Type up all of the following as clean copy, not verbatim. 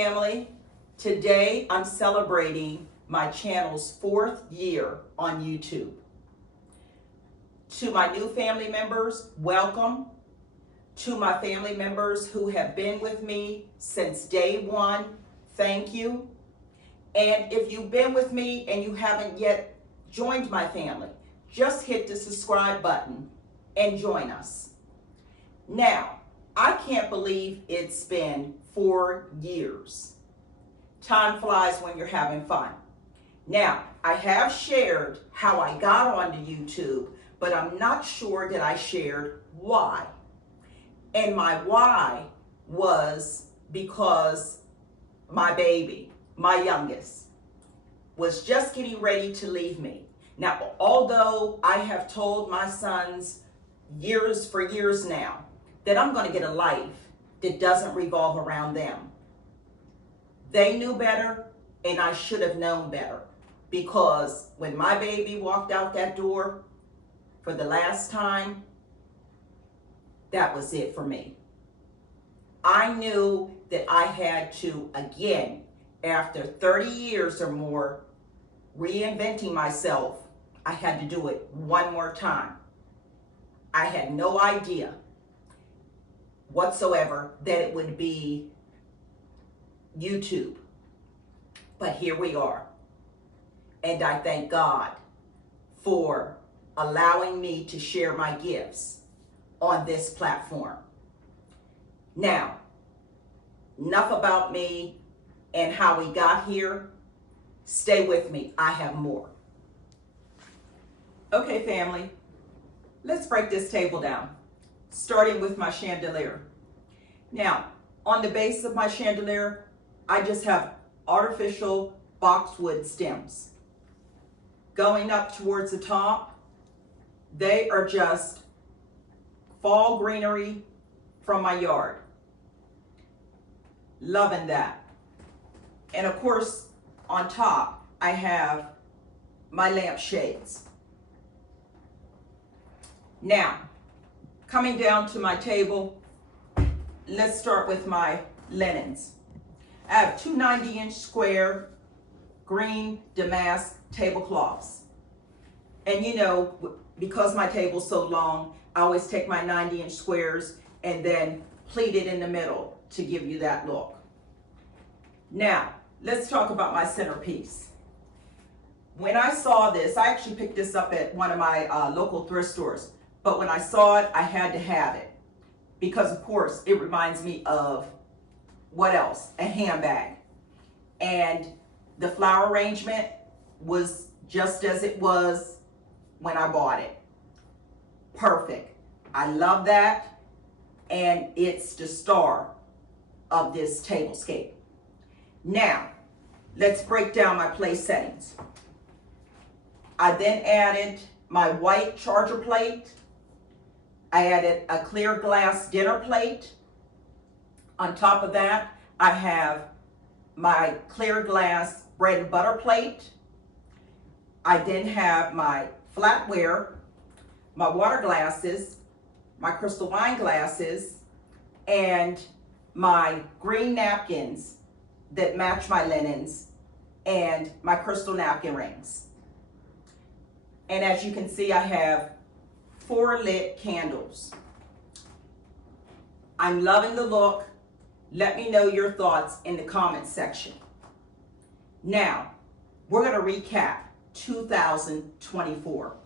family. Today I'm celebrating my channel's 4th year on YouTube. To my new family members, welcome. To my family members who have been with me since day one, thank you. And if you've been with me and you haven't yet joined my family, just hit the subscribe button and join us. Now, I can't believe it's been 4 years. Time flies when you're having fun. Now, I have shared how I got onto YouTube, but I'm not sure that I shared why. And my why was because my baby, my youngest, was just getting ready to leave me. Now, although I have told my sons for years now that I'm going to get a life that doesn't revolve around them, they knew better, and I should have known better, because when my baby walked out that door for the last time, that was it for me. I knew that I had to, again, after 30 years or more, reinventing myself, I had to do it one more time. I had no idea whatsoever that it would be YouTube. But here we are. And I thank God for allowing me to share my gifts on this platform. Now, enough about me and how we got here. Stay with me, I have more. Okay, family, let's break this table down, starting with my chandelier. Now, on the base of my chandelier, I just have artificial boxwood stems. Going up towards the top, they are just fall greenery from my yard. Loving that. And of course, on top, I have my lampshades. Now, coming down to my table, let's start with my linens. I have two 90-inch square green damask tablecloths. And you know, because my table's so long, I always take my 90-inch squares and then pleat it in the middle to give you that look. Now, let's talk about my centerpiece. When I saw this, I actually picked this up at one of my local thrift stores, but when I saw it, I had to have it because, of course, it reminds me of what else? A handbag. And the flower arrangement was just as it was when I bought it. Perfect. I love that. And it's the star of this tablescape. Now, let's break down my place settings. I then added my white charger plate. I added a clear glass dinner plate. On top of that, I have my clear glass bread and butter plate. I then have my flatware, my water glasses, my crystal wine glasses, and my green napkins that match my linens, and my crystal napkin rings. And as you can see, I have 4 lit candles. I'm loving the look. Let me know your thoughts in the comments section. Now, we're going to recap 2024.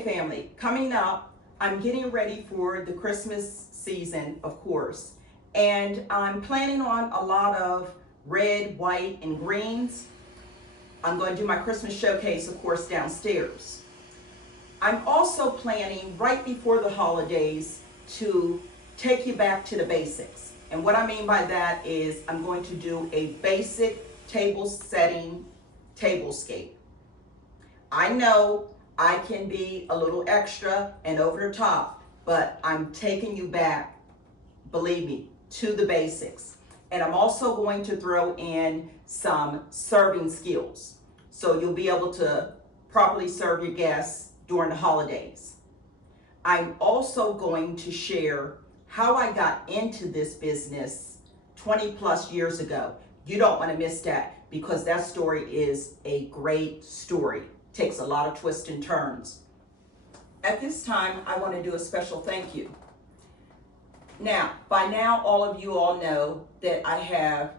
Okay, family, coming up, I'm getting ready for the Christmas season, of course, and I'm planning on a lot of red, white, and greens. I'm going to do my Christmas showcase, of course, downstairs. I'm also planning right before the holidays to take you back to the basics. And what I mean by that is I'm going to do a basic table setting tablescape. I know I can be a little extra and over the top, but I'm taking you back, believe me, to the basics. And I'm also going to throw in some serving skills, so you'll be able to properly serve your guests during the holidays. I'm also going to share how I got into this business 20 plus years ago. You don't want to miss that, because that story is a great story. Takes a lot of twists and turns. At this time, I want to do a special thank you. Now, by now, all of you all know that I have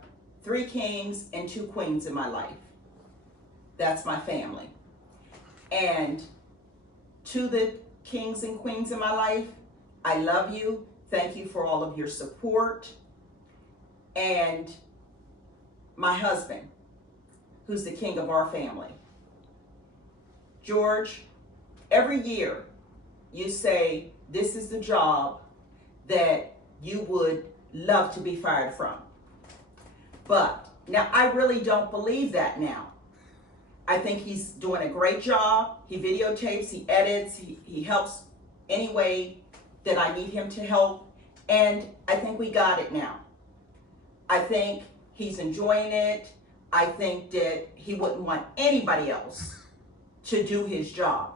3 kings and 2 queens in my life. That's my family. And to the kings and queens in my life, I love you. Thank you for all of your support. And my husband, who's the king of our family. George, every year you say this is the job that you would love to be fired from. But now I really don't believe that now. I think he's doing a great job. He videotapes, he edits, he helps any way that I need him to help. And I think we got it now. I think he's enjoying it. I think that he wouldn't want anybody else to do his job.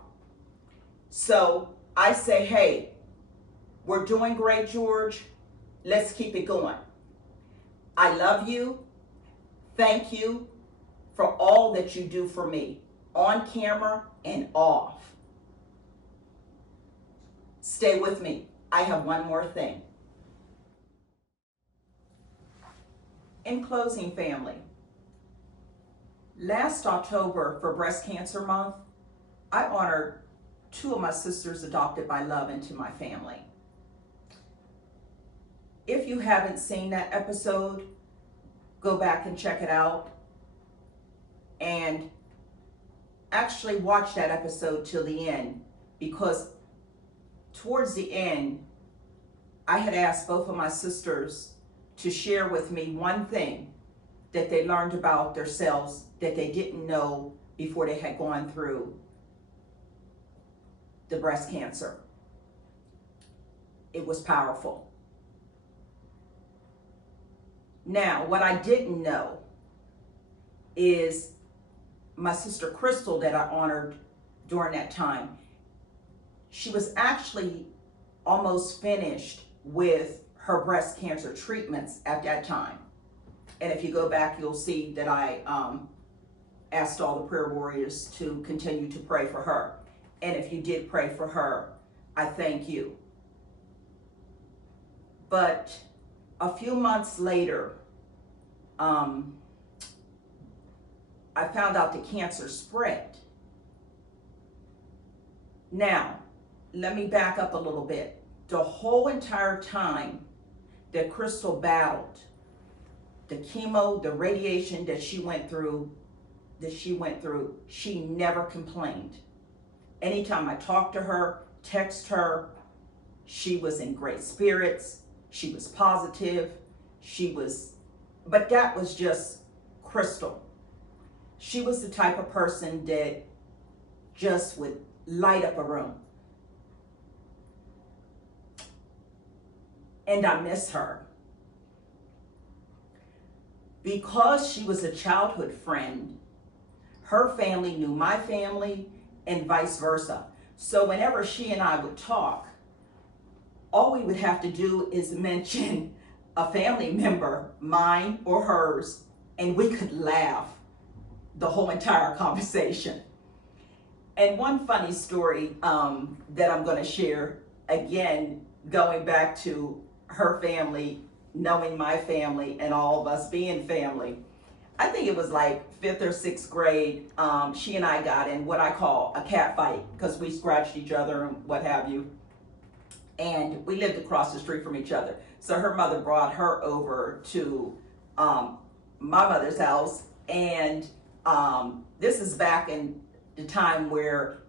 So I say, hey, we're doing great, George. Let's keep it going. I love you. Thank you for all that you do for me, on camera and off. Stay with me. I have one more thing. In closing, family, last October for Breast Cancer Month, I honored 2 of my sisters adopted by love into my family. If you haven't seen that episode, go back and check it out. And actually watch that episode till the end, because towards the end, I had asked both of my sisters to share with me one thing that they learned about themselves that they didn't know before they had gone through the breast cancer. It was powerful. Now, what I didn't know is my sister Crystal that I honored during that time. She was actually almost finished with her breast cancer treatments at that time. And if you go back, you'll see that I asked all the prayer warriors to continue to pray for her. And if you did pray for her, I thank you. But a few months later, I found out the cancer spread. Now, let me back up a little bit. The whole entire time that Crystal battled the chemo, the radiation that she went through, she never complained. Anytime I talked to her, text her, she was in great spirits. She was positive. But that was just Crystal. She was the type of person that just would light up a room. And I miss her. Because she was a childhood friend, her family knew my family and vice versa. So whenever she and I would talk, all we would have to do is mention a family member, mine or hers, and we could laugh the whole entire conversation. And one funny story that I'm going to share, again, going back to her family, knowing my family and all of us being family. I think it was like 5th or 6th grade. She and I got in what I call a cat fight because we scratched each other and what have you. And we lived across the street from each other. So her mother brought her over to um, my mother's house. And this is back in the time where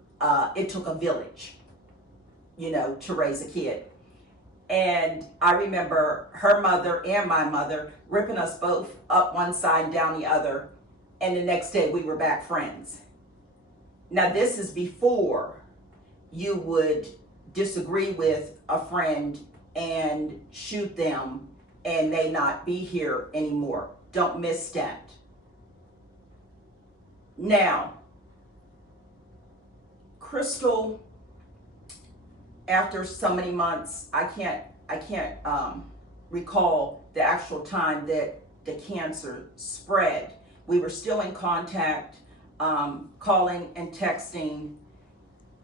it took a village, you know, to raise a kid. And I remember her mother and my mother ripping us both up one side and down the other. And the next day we were back friends. Now, this is before you would disagree with a friend and shoot them and they not be here anymore. Don't miss that. Now, Crystal, after so many months, I can't recall the actual time that the cancer spread. We were still in contact, calling and texting,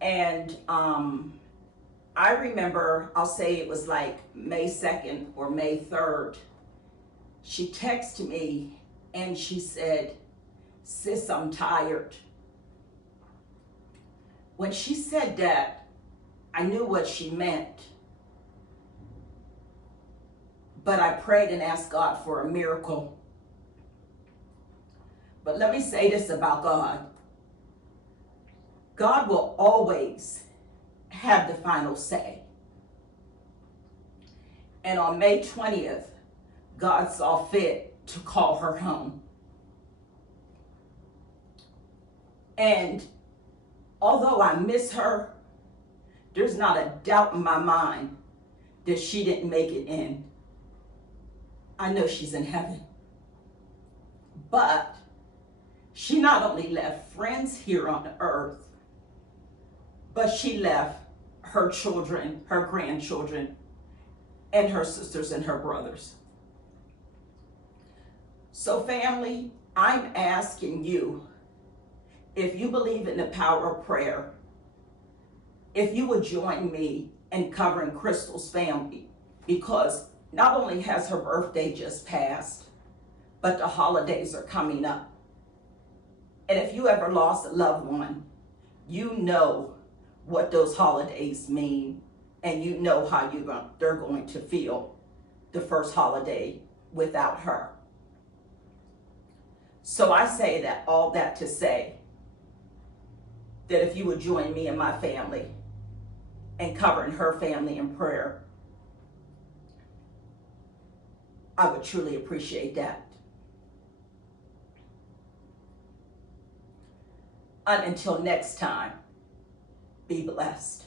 and I remember, I'll say it was like May 2nd or May 3rd, she texted me and she said, "Sis, I'm tired." When she said that, I knew what she meant. But I prayed and asked God for a miracle. But let me say this about God. God will always have the final say. And on May 20th, God saw fit to call her home. And although I miss her, there's not a doubt in my mind that she didn't make it in. I know she's in heaven. But she not only left friends here on earth, but she left her children, her grandchildren, and her sisters and her brothers. So family, I'm asking you, if you believe in the power of prayer, if you would join me in covering Crystal's family, because not only has her birthday just passed, but the holidays are coming up. And if you ever lost a loved one, you know what those holidays mean, and you know how they're going to feel the first holiday without her. So I say that, all that to say that if you would join me and my family in covering her family in prayer, I would truly appreciate that. And until next time, be blessed.